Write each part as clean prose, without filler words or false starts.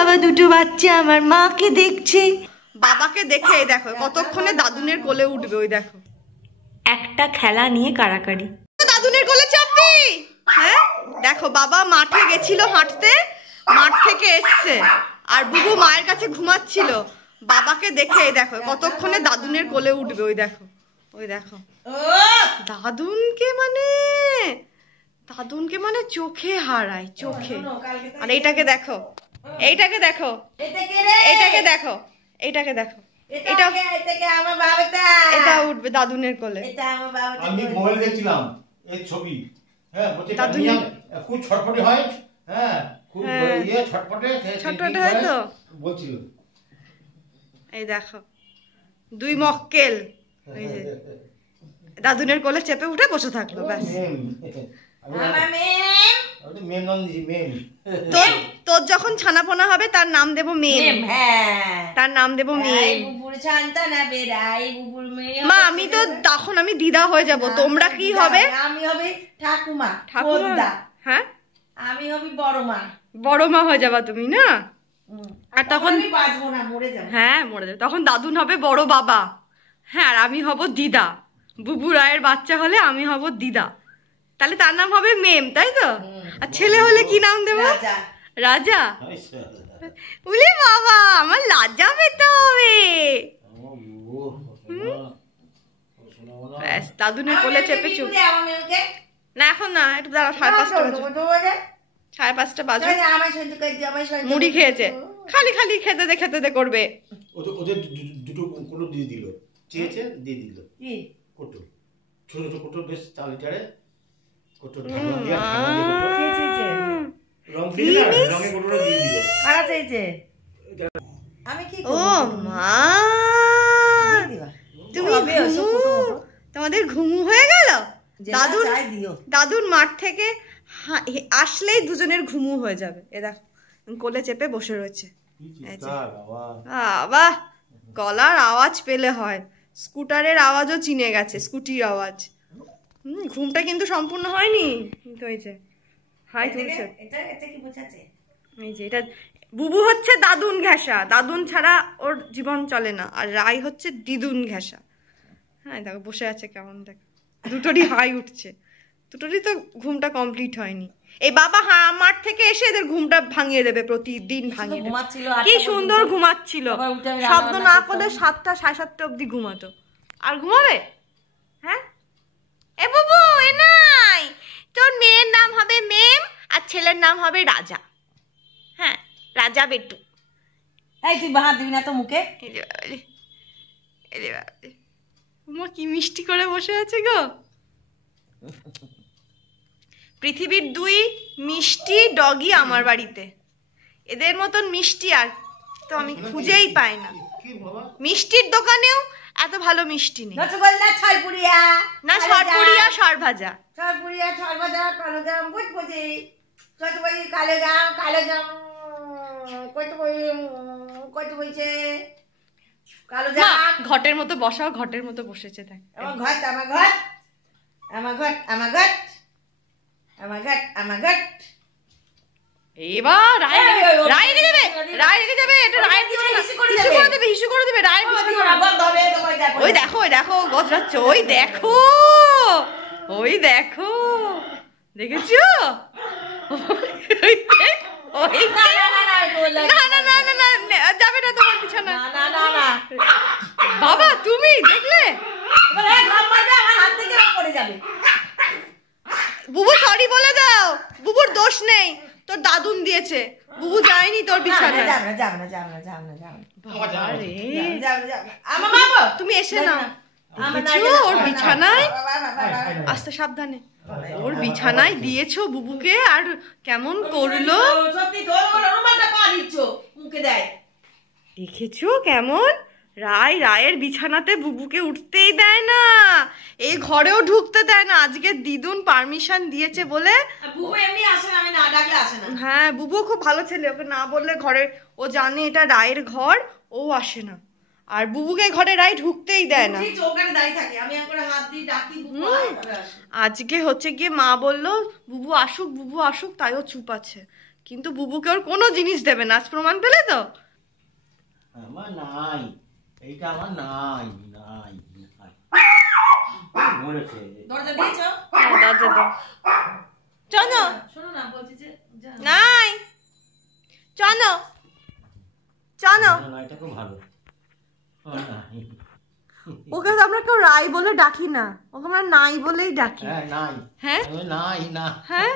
বাবা দুটো বাচ্চা আমার মাকে দেখছে, বাবাকে দেখে এই দেখো কতক্ষণে দাদুনের কোলে উঠবে। ওই দেখো একটা খেলা নিয়ে কাড়াকাড়ি, দাদুনের কোলে চাপবি। হ্যাঁ দেখো বাবা মাঠে গেছিল হাঁটতে, মাঠ থেকে এসছে আর বুবু মায়ের কাছে ঘুমাচ্ছিল, বাবাকে দেখে এই দেখো কতক্ষণে দাদুনের কোলে উঠবে। ওই দেখো ওই দেখো দাদুনকে মানে চোখে হারায়, চোখে। আর এইটাকে দেখো, এইটাকে দেখো, এইটাকে দেখো, এইটাকে দেখো, এটা উঠবে দাদুনের কোলে। আমি মোবাইল দেখছিলাম এই ছবি, হ্যাঁ বলছে দাদু খুব ছটফটে হয়, হ্যাঁ খুব ইয়ে ছটফটে হয় তো বলছিল। এই দেখো দুই মক্কেল এই যে দাদুনের কোলে চেপে উঠে বসে থাকলো, ব্যাস। তোর যখন ছানাপোনা হবে তার নাম দেবো মেম, তার নাম দেবো মেম। মা আমি তো তখন আমি দিদা হয়ে যাব, তোমরা কি হবে? আমি হবে ঠাকুমা। ঠাকুমা? হ্যাঁ আমি হবে বড় মা। বড় মা হয়ে যাবা তুমি না? আর তখন বাঁচবো না, মরে যাবো। হ্যাঁ মরে যাবে। তখন দাদুন হবে বড় বাবা, হ্যাঁ আর আমি হব দিদা। বুবু রায়ের বাচ্চা হলে আমি হব দিদা, তাহলে তার নাম হবে মেম, তাই তো? আর ছেলে হলে কি নাম দেবো? রাজা। বলি বাবা আমার লজ্জা পেতে হবে। ব্যাস দাদুনের কোলে চেপে চুপ। না এখন না, একটু দাঁড়া, 5:30 5:30 বাজে। মুড়ি খেয়েছে, খালি খালি খেতে দে খেতে দে করবে। ওদের দুটো কোটো দিয়ে দিল, চেয়েছে দিয়ে দিল। কি কোটো? ছোট ছোট কোটো, বেশ 4 লিটারে কোটো দিয়ে রং দিয়ে না, রঙের কোটোটা দিয়ে দিল। কারা চাইছে? আমি কি করব? ও মা তুমি তোমাদের ঘুমু হয়ে গেল? দাদুর মাঠ থেকে আসলেই দুজনের ঘুমু হয়ে যাবে। এ দেখো কোলে চেপে বসে রয়েছে। বাবা গলার আওয়াজ পেলে হয়, স্কুটারের আওয়াজও চিনে গেছে, স্কুটির আওয়াজ। ঘুমটা কিন্তু সম্পূর্ণ হয়নি, কিন্তু হয়েছে। হাই তুলছে এই যে, এটা বুবু হচ্ছে দাদুন ঘেঁষা, দাদুন ছাড়া ওর জীবন চলে না। আর রাই হচ্ছে দিদুন ঘেঁষা। হ্যাঁ দেখো বসে আছে কেমন, দেখো দুটোরই হাই উঠছে, দুটোরই তো ঘুমটা কমপ্লিট হয়নি। এই বাবা মাঠ থেকে এসে এদের ঘুমটা ভাঙিয়ে দেবে, প্রতিদিন ভাঙিয়ে দেবে। কি সুন্দর ঘুমাচ্ছিল, শব্দ না করলে 7টা 7:30 অব্দি ঘুমাতো। আর ঘুমাবে? হ্যাঁ এ বুবু এ নাই, তোর মেয়ের নাম হবে মেম আর ছেলের নাম হবে রাজা। হ্যাঁ রাজা বেটু। এই তুই বাহার দিবি না তো মুখে। কি মিষ্টি করে বসে আছে গো। পৃথিবীর 2 মিষ্টি ডগি আমার বাড়িতে, এদের মতন মিষ্টি আর তো আমি খুঁজেই পাই না। মিষ্টির দোকানেও এত ভালো মিষ্টি নেই। রসগোল্লা, ছয়পুরিয়া না, ছয়পুরিয়া সরভাজা, ছয়পুরিয়া ছয়ভাজা, কালোজাম বুঝবুঝি, চটবই কালোজাম, কালোজাম কত বইছে কালোজাম। ঘটের মতো বসাও, ঘটের মতো বসেছে। দেখ আমার ঘট, আমার ঘট, আমার ঘট, আমার ঘট, আমার ঘট, আমার ঘট। এবার রায় রেগে যাবে, রায় রেগে যাবে। এটা রায়ের হিসু করে দেবে, হিসু করে দেবে রায়ের বিছানা। ওই দেখো, ওই দেখো গজরাচ্ছে, ওই দেখো, ওই দেখো, দেখেছো? ওই না না না না না যাবে না তোমার বিছানা। না না না বাবা তুমি দেখলে বুবু সরি বলে দাও, বুবুর দোষ নেই, তোর দাদুন দিয়েছে, বুবু যায়নি তোর বিছানায়। তুমি এসে নাও, ওর বিছানায় আস্তে সাবধানে, ওর বিছানায় দিয়েছো বুবুকে, আর কেমন করলো দেখেছো কেমন? রায়ের বিছানাতে বুবুকে উঠতেই দেয় না, এই ঘরেও ঢুকতে দেয় না। আজকে দিদুন পারমিশন দিয়েছে বলে বুবু এমনি আসে না, আমি না ডাকলে আসে না। হ্যাঁ বুবু খুব ভালো ছেলে, ওকে না বললে ঘরে, ও জানে এটা রায়ের ঘর, ও আসে না। আর বুবুকে ঘরে রায় ঢুকতেই দেয় না। আজকে হচ্ছে গিয়ে মা বললো বুবু আসুক, বুবু আসুক, তাই ও চুপ আছে। কিন্তু বুবুকে ওর কোনো জিনিস দেবে না, আজ প্রমাণ পেলে তো। আমার নাই, এইটা আমার নাই নাই মরেছে। দরজা দিয়েছো? দরজা দাও। চলো শোনো না, বলছি যে নাই, চলো চলো। এটা খুব ভালো। ওকে তো আমরা কেউ রাই বলে ডাকি না, ওকে আমরা নাই বলেই ডাকি। হ্যাঁ নাই, হ্যাঁ নাই না, হ্যাঁ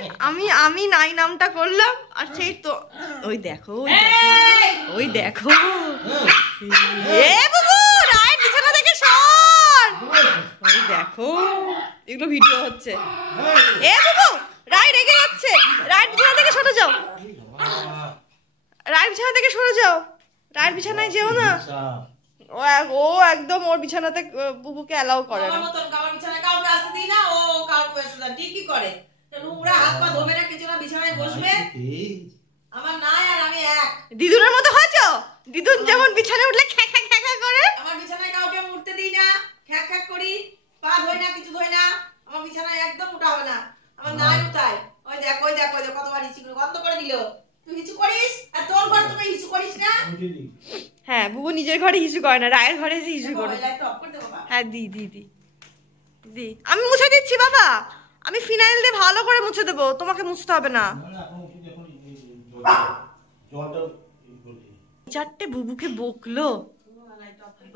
আমি নাই নামটা করলাম আর সেই তো ওই দেখো ওই দেখো এ বুবু রাইট বিছানা থেকে সর, ওই দেখো এগুলো ভিডিও হচ্ছে। এ বুবু রাইট রেগে যাচ্ছে, রাইট বিছানা থেকে সরে যাও, রাইট বিছানা থেকে সরে যাও, রাইট বিছানায় যেও না। ও একদম ওর বিছানাতে বুবুকে অ্যালাউ করে না। আমার বিছানায় কাউকে আসতে দিই না, ও কাউকে আসতে দেয়, ঠিকই করে। নোংরা হাত পা ধোবে না, কিছু না, বিছানায় বসবে। আমার নাই আর আমি এক। দিদুনের মতো হয়েছো, দিদুন যেমন বিছানায় উঠলে খ্যাক খ্যাক খ্যাক করে। আমার বিছানায় কাউকে উঠতে দিই না, খ্যাক খ্যাক করি, পা ধোই না, কিছু ধোই না। আমার বিছানায় একদম উঠা হবে না, আমার নাই উঠায়। ওই দেখ ওই দেখ ওই দেখ কতবার হিচু করে বন্ধ করে দিল। তুই হিচু করিস আর তোর ঘর তুমি হিচু করিস না। হ্যাঁ বুবু নিজের ঘরে হিসু করে না, রায়ের ঘরে এসে হিসু করে। লাইটটা অফ করে দে বাবা। হ্যাঁ দি দি দি দি আমি মুছে দিচ্ছি বাবা, আমি ফিনাইল দিয়ে ভালো করে মুছে দেবো, তোমাকে মুছতে হবে না। চারটে বুবুকে বকলো,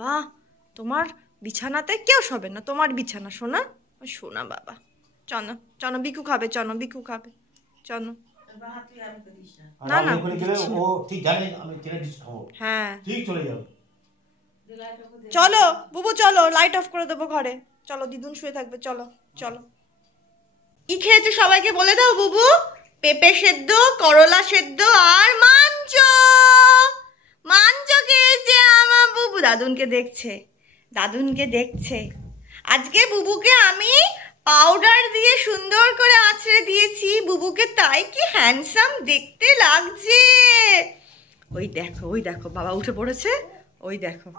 বাহ তোমার বিছানাতে কেউ শোবে না, তোমার বিছানা সোনা, সোনা বাবা। চলো চলো বিকু খাবে, চলো বিকু খাবে, চলো। না না ও ঠিক জানে আমি ছেড়ে দিচ্ছি খাবো, হ্যাঁ ঠিক চলে যাবে। চলো বুবু চলো, লাইট অফ করে দেবো ঘরে, চলো দিদুন শুয়ে থাকবে, চলো চলো। কি খেয়েছো সবাইকে বলে দাও বুবু? পেঁপে সেদ্ধ, করলা সেদ্ধ আর মাঞ্চ, মাঞ্চ খেয়েছে আমার বুবু। দাদুনকে দেখছে, দাদুনকে দেখছে। আজকে বুবুকে আমি পাউডার দিয়ে সুন্দর করে আঁচড়ে দিয়েছি, বুবুকে তাই কি হ্যান্ডসাম দেখতে লাগছে। ওই দেখো বাবা উঠে পড়েছে, ওই দেখো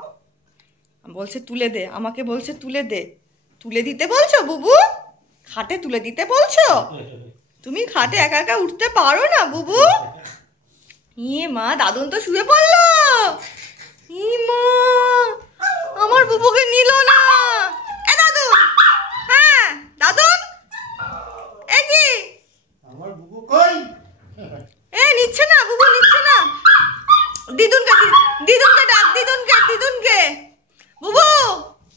বলছে তুলে দে, আমাকে বলছে তুলে দে। তুলে দিতে বলছো বুবু? খাটে তুলে দিতে বলছো? তুমি খাটে একা একা উঠতে পারো না বুবু? ইয়ে মা দাদুন তো শুয়ে পড়লো। ই মা আমার বুবুকে নিল না। এ দাদুন, হ্যাঁ দাদুন, এ কি আমার বুবু কই? এ নিচ্ছে না বুবু, নিচ্ছে না। দিদুনকে দিদুনকে ডাক, দিদুনকে বুবু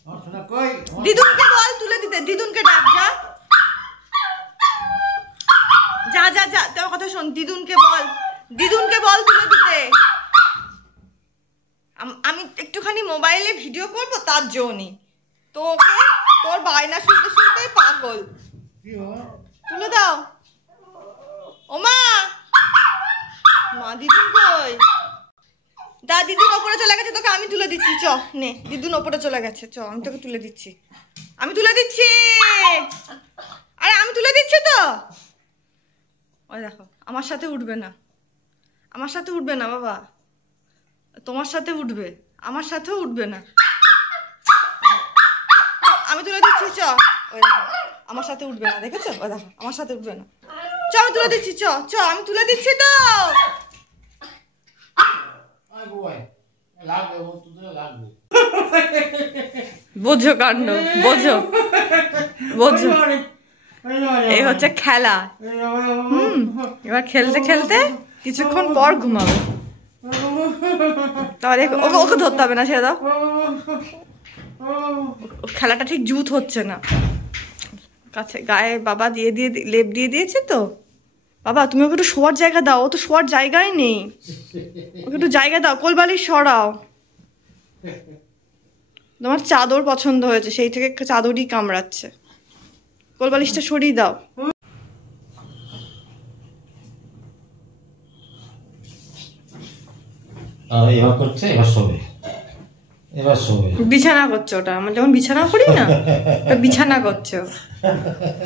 আমার সোনা কই? দিদুনকে বল তুলে দিতে, দিদুনকে ডাক। যা যা যা তোর কথা শোন, দিদুনকে বল তুলে দিতে। আমি একটুখানি মোবাইলে ভিডিও করব তার জন্যই, তোকে তোর বায়না শুনতে শুনতেই পাগল। তুলে দাও। ও মা, মা দিদুন কই? দা দিদুন ওপরে চলে গেছে, তোকে আমি তুলে দিচ্ছি। চ নে, দিদুন ওপরে চলে গেছে, চ আমি তোকে তুলে দিচ্ছি, আমি তুলে দিচ্ছি। আরে আমি তুলে দিচ্ছি তো। ওই দেখো আমার সাথে উঠবে না, আমার সাথে উঠবে না বাবা, তোমার সাথে উঠবে, আমার সাথেও উঠবে না। আমি তুলে দিচ্ছি, চ। ওই দেখো আমার সাথে উঠবে না, দেখেছো? ওই দেখো আমার সাথে উঠবে না। চ আমি তুলে দিচ্ছি, চ চ আমি তুলে দিচ্ছি তো। বোঝো কাণ্ড, বোঝো বোঝো, এই হচ্ছে খেলা। এবার খেলতে খেলতে কিছুক্ষণ পর ঘুমাবে, তাহলে ওকে ধরতে হবে না, ছেড়ে দাও। খেলাটা ঠিক জুত হচ্ছে না, কাছে গায়ে বাবা দিয়ে লেপ দিয়ে দিয়েছে তো। বাবা তুমি ওকে একটু শোয়ার জায়গা দাও, ও তো শোয়ার জায়গায় নেই, ওকে একটু জায়গা দাও, কোলবালিশ সরাও। তোমার চাদর পছন্দ হয়েছে, সেই থেকে চাদরই কামড়াচ্ছে, কোলবালিশটা সরিয়ে দাও। এবার করছে, এবার শোবে, এবার শোবে। বিছানা করছে ওটা, আমরা যেমন বিছানা করি না, ওটা বিছানা করছে।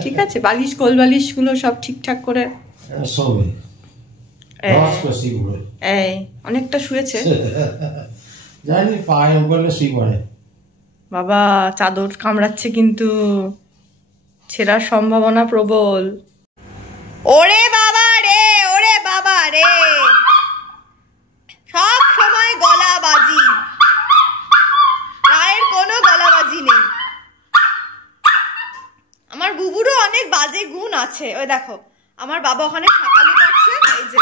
ঠিক আছে, বালিশ কোল বালিশ গুলো সব ঠিকঠাক করে শোবে। এই অনেকটা শুয়েছে, জানি পায়ে উপরে শুয়ে পড়ে। বাবা চাদর কামড়াচ্ছে কিন্তু, ছেঁড়ার সম্ভাবনা প্রবল। ওরে বাবা রে, ওরে বাবা, রে, সব সময় গলাবাজি, রায়ের কোনো গলাবাজি নেই। আমার বুবুরও অনেক বাজে গুণ আছে। ওই দেখো আমার বাবা ওখানে শাকালু কাটছে, এই যে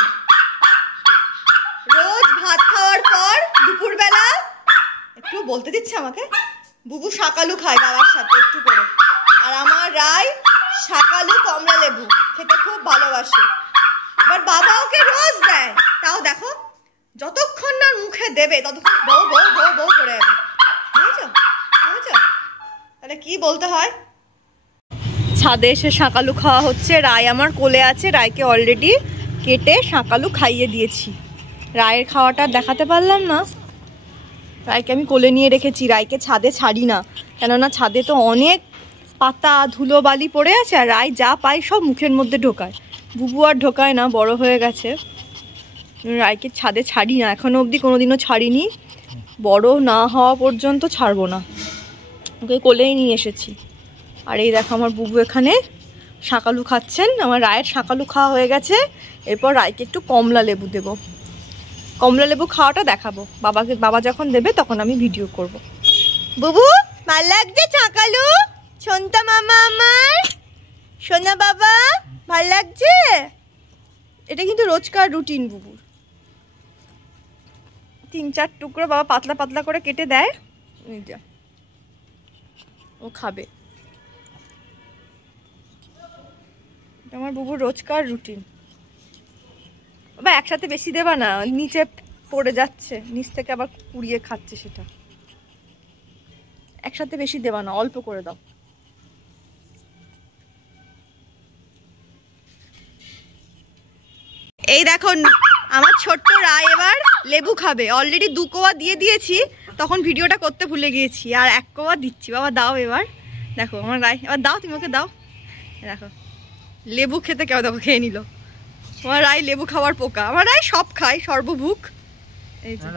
রোজ ভাত খাওয়ার পর দুপুরবেলা একটু বলতে দিচ্ছে আমাকে, বুবু শাকালু খায় বাবার সাথে একটু করে, আর আমার রায় শাকালু কমলা লেবু খেতে খুব ভালোবাসে। এবার বাবা ওকে রোজ দেয়, তাও দেখো যতক্ষণ না মুখে দেবে ততক্ষণ বউ বউ বউ বউ করে যাবে। বুঝেছো বুঝেছো? তাহলে কি বলতে হয়। ছাদে এসে শাকালু খাওয়া হচ্ছে, রায় আমার কোলে আছে, রায়কে অলরেডি কেটে শাকালু খাইয়ে দিয়েছি। রায়ের খাওয়াটা দেখাতে পারলাম না, রায়কে আমি কোলে নিয়ে রেখেছি, রায়কে ছাদে ছাড়ি না, কেননা ছাদে তো অনেক পাতা ধুলো বালি পড়ে আছে, আর রায় যা পায় সব মুখের মধ্যে ঢোকায়। বুবু আর ঢোকায় না, বড় হয়ে গেছে। রায়কে ছাদে ছাড়ি না, এখনো অবধি কোনোদিনও ছাড়িনি, বড় না হওয়া পর্যন্ত ছাড়বো না, ওকে কোলেই নিয়ে এসেছি। আর এই দেখো আমার বুবু এখানে শাকালু খাচ্ছেন, আমার রায়ের শাকালু খাওয়া হয়ে গেছে। এরপর রায়কে একটু কমলা লেবু দেবো, কমলা লেবু খাওয়াটা দেখাবো বাবাকে, বাবা যখন দেবে তখন আমি ভিডিও করব। বুবু ভাল লাগছে শাকালু? সোনতা মামা আমার সোনা বাবা ভাল লাগছে? এটা কিন্তু রোজকার রুটিন বুবুর। 3-4 টুকরো বাবা পাতলা পাতলা করে কেটে দেয়, ও খাবে। আমার বুবুর রোজকার রুটিন। বাবা একসাথে বেশি দেবা না, নিচে পড়ে যাচ্ছে, নিচ থেকে আবার কুড়িয়ে খাচ্ছে সেটা। একসাথে বেশি দেবা না, অল্প করে দাও। এই দেখো আমার ছোট্ট রায় এবার লেবু খাবে, অলরেডি 2 কোয়া দিয়ে দিয়েছি, তখন ভিডিওটা করতে ভুলে গিয়েছি, আর 1 কোয়া দিচ্ছি। বাবা দাও এবার, দেখো আমার রায়, এবার দাও, তুমি ওকে দাও। দেখো লেবু খেতে কেউ দেখো খেয়ে নিল। আমার রায় লেবু খাওয়ার পোকা, আমার রায় সব খায়, সর্বভুক। এই যে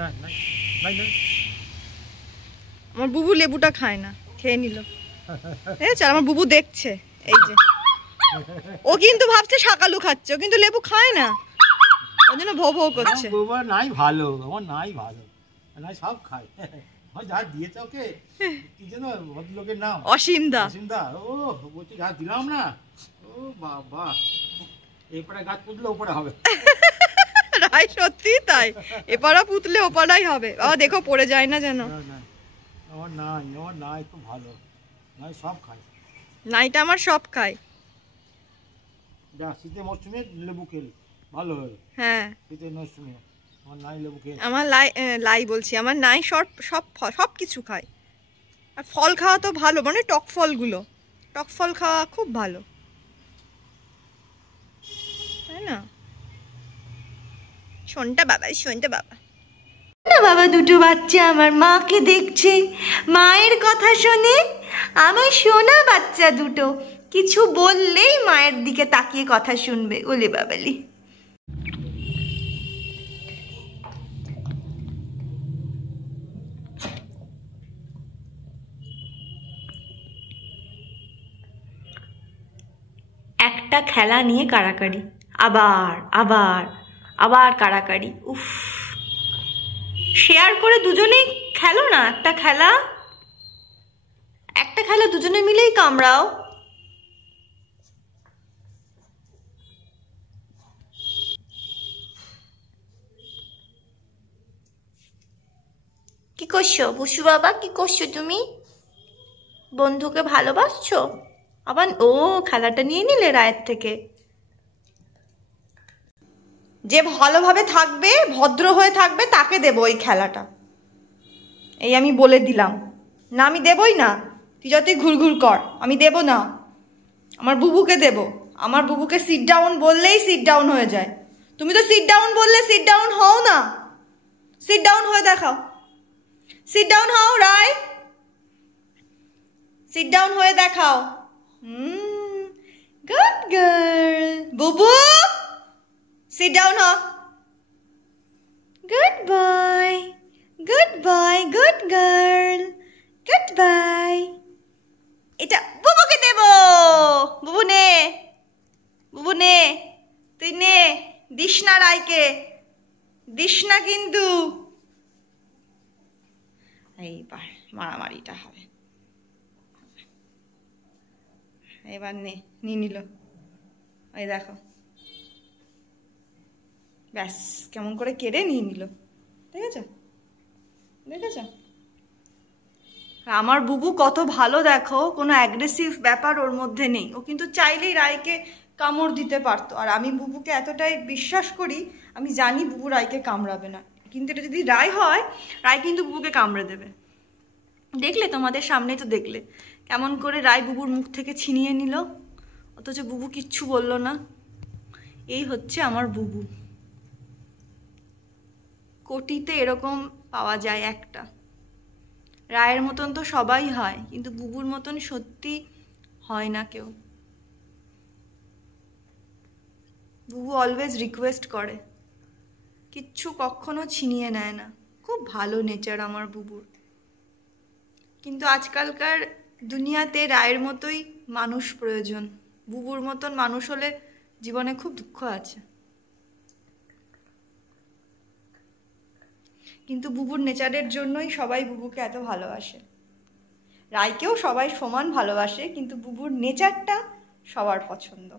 আমার বুবু লেবুটা খায় না, খেয়ে নিল। ঠিক আমার বুবু দেখছে, এই যে ও কিন্তু ভাবছে শাকালু খাচ্ছে, ও কিন্তু লেবু খায় না, ওই জন্য ভো ভো করছে। নাই ভালো, আমার নাই ভালো, নাই সব খায়। যা দিয়েছে ওকে, কি যেন ভদ্রলোকের নাম? অসীম দা। অসীম দা, ও বলছি যা দিলাম না, ও বাবা, এপারে গাছ পুতলে ওপরে হবে। রায় সত্যি তাই, এপারা পুতলে ওপারাই হবে। বাবা দেখো পড়ে যায় না যেন। আমার নাই, আমার নাই খুব ভালো, নাই সব খায়, নাইটা আমার সব খায়। যা শীতের মরশুমে লেবু খেলে ভালো হয়। হ্যাঁ শীতের মরশুমে আমার নাই লেবু খেলে, আমার লাই বলছি, আমার নাই সব কিছু খায়। আর ফল খাওয়া তো ভালো, মানে টক ফলগুলো, টক ফল খাওয়া খুব ভালো, তাই না? শোনটা বাবা, শোনটা বাবা না বাবা, দুটো বাচ্চা আমার মাকে দেখছে, মায়ের কথা শোনে। আমার সোনা বাচ্চা দুটো কিছু বললেই মায়ের দিকে তাকিয়ে কথা শুনবে। ওলে বাবালি, একটা খেলা নিয়ে কাড়াকাড়ি, আবার আবার আবার কাড়াকাড়ি। উফ, শেয়ার করে দুজনেই খেলো না, একটা খেলা দুজনে মিলেই কামড়াও। কি করছো বসু বাবা, কি করছো তুমি? বন্ধুকে ভালোবাসছো? আবার ও খেলাটা নিয়ে নিলে রায়ের থেকে। যে ভালোভাবে থাকবে, ভদ্র হয়ে থাকবে, তাকে দেবো ওই খেলাটা, এই আমি বলে দিলাম। না আমি দেবই না, তুই যতই ঘুরঘুর কর, আমি দেব না। আমার বুবুকে দেব, আমার বুবুকে সিট ডাউন বললেই সিট ডাউন হয়ে যায়। তুমি তো সিট ডাউন বললে সিট ডাউন হও না, সিট ডাউন হয়ে দেখাও, সিট ডাউন হও রায়, সিট ডাউন হয়ে দেখাও। গুড গার্ল বুবু, sit down ho. Good boy, good boy, good girl, goodbye. এটা বুবুকে দেব, বুবু নে, বুবু নে, তুই নে, দিস না রায়কে। এইবার মারামারিটা হবে। এবার নিয়ে নিল, ওই দেখো, ব্যাস কেমন করে কেড়ে নিয়ে নিল, দেখেছ দেখেছ? আমার বুবু কত ভালো দেখো, কোনো অ্যাগ্রেসিভ ব্যাপার ওর মধ্যে নেই। ও কিন্তু চাইলেই রায়কে কামড় দিতে পারতো, আর আমি বুবুকে এতটাই বিশ্বাস করি, আমি জানি বুবু রায়কে কামড়াবে না। কিন্তু এটা যদি রায় হয়, রায় কিন্তু বুবুকে কামড়ে দেবে। দেখলে, তোমাদের সামনে তো দেখলে কেমন করে রায় বুবুর মুখ থেকে ছিনিয়ে নিল, অথচ বুবু কিচ্ছু বলল না। এই হচ্ছে আমার বুবু। কোটিতে এরকম পাওয়া যায় একটা। রায়ের মতন তো সবাই হয়, কিন্তু বুবুর মতন সত্যি হয় না কেউ। বুবু অলওয়েজ রিকোয়েস্ট করে, কিচ্ছু কখনো ছিনিয়ে নেয় না। খুব ভালো নেচার আমার বুবুর। কিন্তু আজকালকার দুনিয়াতে রায়ের মতোই মানুষ প্রয়োজন। বুবুর মতন মানুষ হলে জীবনে খুব দুঃখ আছে। কিন্তু বুবুর নেচারের জন্যই সবাই বুবুকে এত ভালোবাসে। রায়কেও সবাই সমান ভালোবাসে, কিন্তু বুবুর নেচারটা সবার পছন্দ।